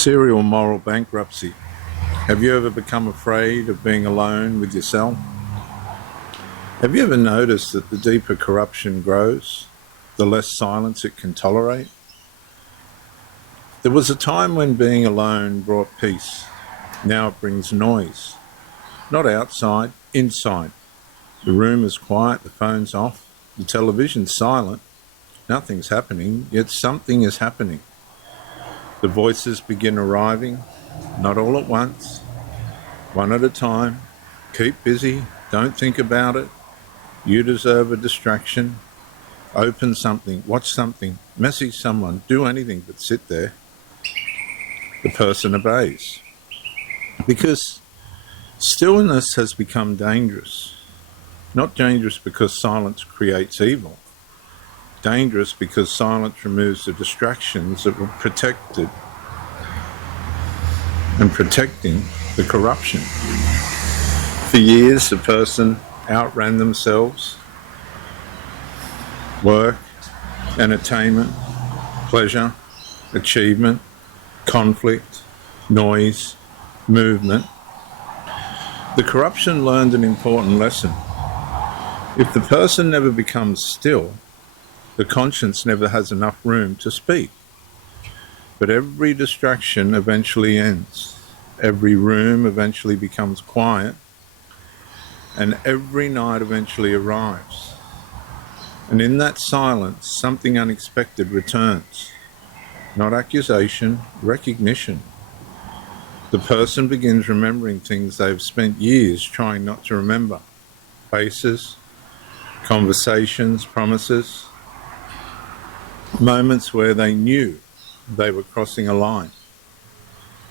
Serial moral bankruptcy. Have you ever become afraid of being alone with yourself? Have you ever noticed that the deeper corruption grows, the less silence it can tolerate? There was a time when being alone brought peace. Now it brings noise. Not outside, inside. The room is quiet, the phone's off, the television's silent. Nothing's happening, yet something is happening. The voices begin arriving, not all at once, one at a time. Keep busy, don't think about it. You deserve a distraction. Open something, watch something, message someone, do anything but sit there. The person obeys. Because stillness has become dangerous. Not dangerous because silence creates evil. Dangerous because silence removes the distractions that were protected and protecting the corruption. For years, the person outran themselves. Work, entertainment, pleasure, achievement, conflict, noise, movement. The corruption learned an important lesson. If the person never becomes still, the conscience never has enough room to speak. But every distraction eventually ends. Every room eventually becomes quiet. And every night eventually arrives. And in that silence, something unexpected returns. Not accusation, recognition. The person begins remembering things they've spent years trying not to remember. Faces, conversations, promises. Moments where they knew they were crossing a line.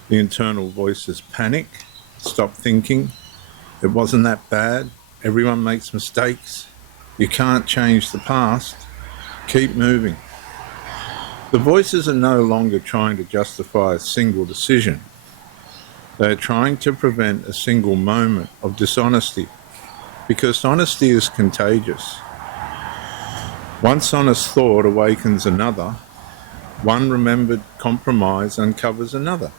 The internal voices panic, stop thinking. It wasn't that bad. Everyone makes mistakes. You can't change the past. Keep moving. The voices are no longer trying to justify a single decision. They are trying to prevent a single moment of dishonesty, because honesty is contagious. Once honest thought awakens another, one remembered compromise uncovers another.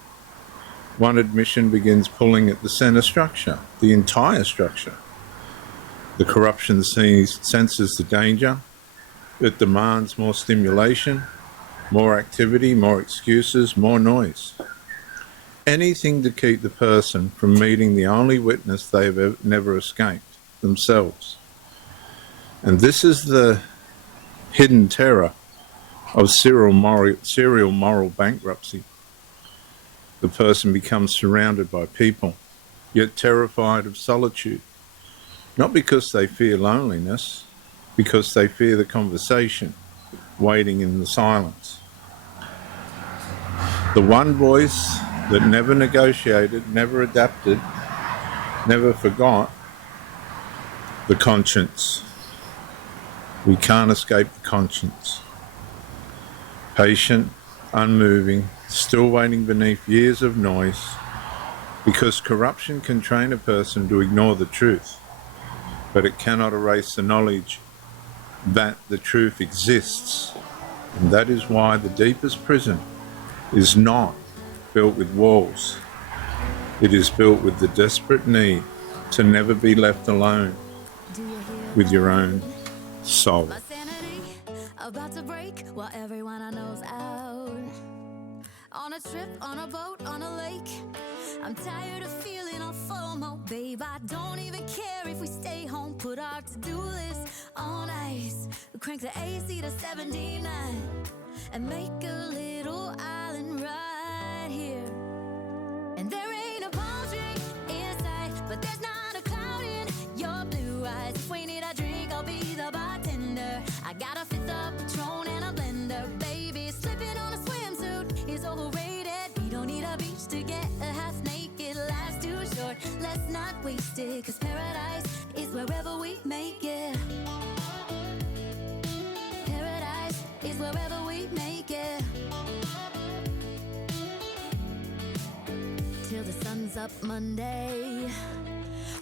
One admission begins pulling at the center structure, the entire structure. The corruption senses the danger. It demands more stimulation, more activity, more excuses, more noise. Anything to keep the person from meeting the only witness they've never escaped, themselves. And this is the hidden terror of serial moral bankruptcy. The person becomes surrounded by people, yet terrified of solitude. Not because they fear loneliness, because they fear the conversation, waiting in the silence. The one voice that never negotiated, never adapted, never forgot, the conscience. We can't escape the conscience. Patient, unmoving, still waiting beneath years of noise, because corruption can train a person to ignore the truth, but it cannot erase the knowledge that the truth exists. And that is why the deepest prison is not built with walls. It is built with the desperate need to never be left alone with your own soul. My sanity about to break while everyone I know's out. On a trip, on a boat, on a lake. I'm tired of feeling all FOMO, babe. I don't even care if we stay home. Put our to-do list on ice. We crank the AC to 79 and make a little island right here. And there ain't a palm tree in sight, but there's not a cloud in your blue eyes. If we need a drink, I'll be the bartender. I got a fifth of Patron and a blender, baby. Slipping on a swimsuit is overrated. We don't need a beach to get a half naked. Life's too short, let's not waste it. Cause paradise is wherever we make it. Paradise is wherever we make it. Till the sun's up Monday.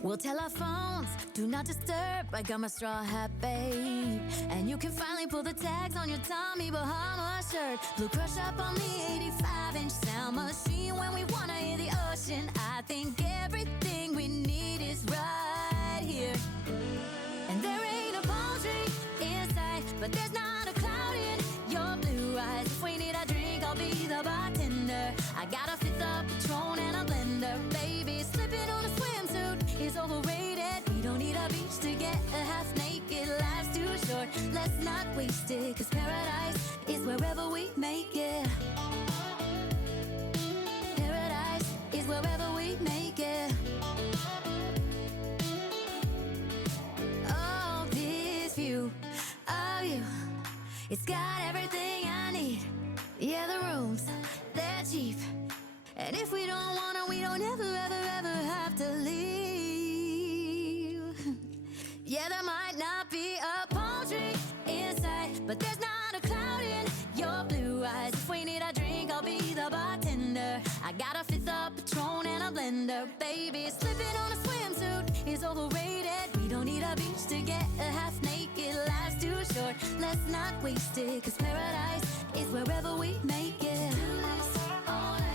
We'll tell our phones, do not disturb. I got my straw hat, babe. And you can finally pull the tags on your Tommy Bahama shirt. Blue crush up on the 85-inch sound machine. When we wanna hear the ocean, I think everything we need is right here. And there ain't a palm tree in sight, but there's not a cloud in your blue eyes. If we need a drink, I'll be the bartender. I got a fifth of Patron and a blender. Baby, slipping on a swimsuit is overrated. We don't need a beach to get a half naked. Life's too short, let's not waste it. Cause paradise is wherever we make it. Paradise is wherever we make it. Oh, this view of you, it's got everything I need. Yeah, the rooms, they're cheap. And if we don't wanna, we don't ever, ever, ever have to leave. Yeah, there might not be a palm tree in sight, but there's not a cloud in your blue eyes. If we need a drink, I'll be the bartender. I got a fifth of Patron and a blender. Baby, slipping on a swimsuit is overrated. We don't need a beach to get a half naked. Life's too short, let's not waste it. Cause paradise is wherever we make it. Do this all night.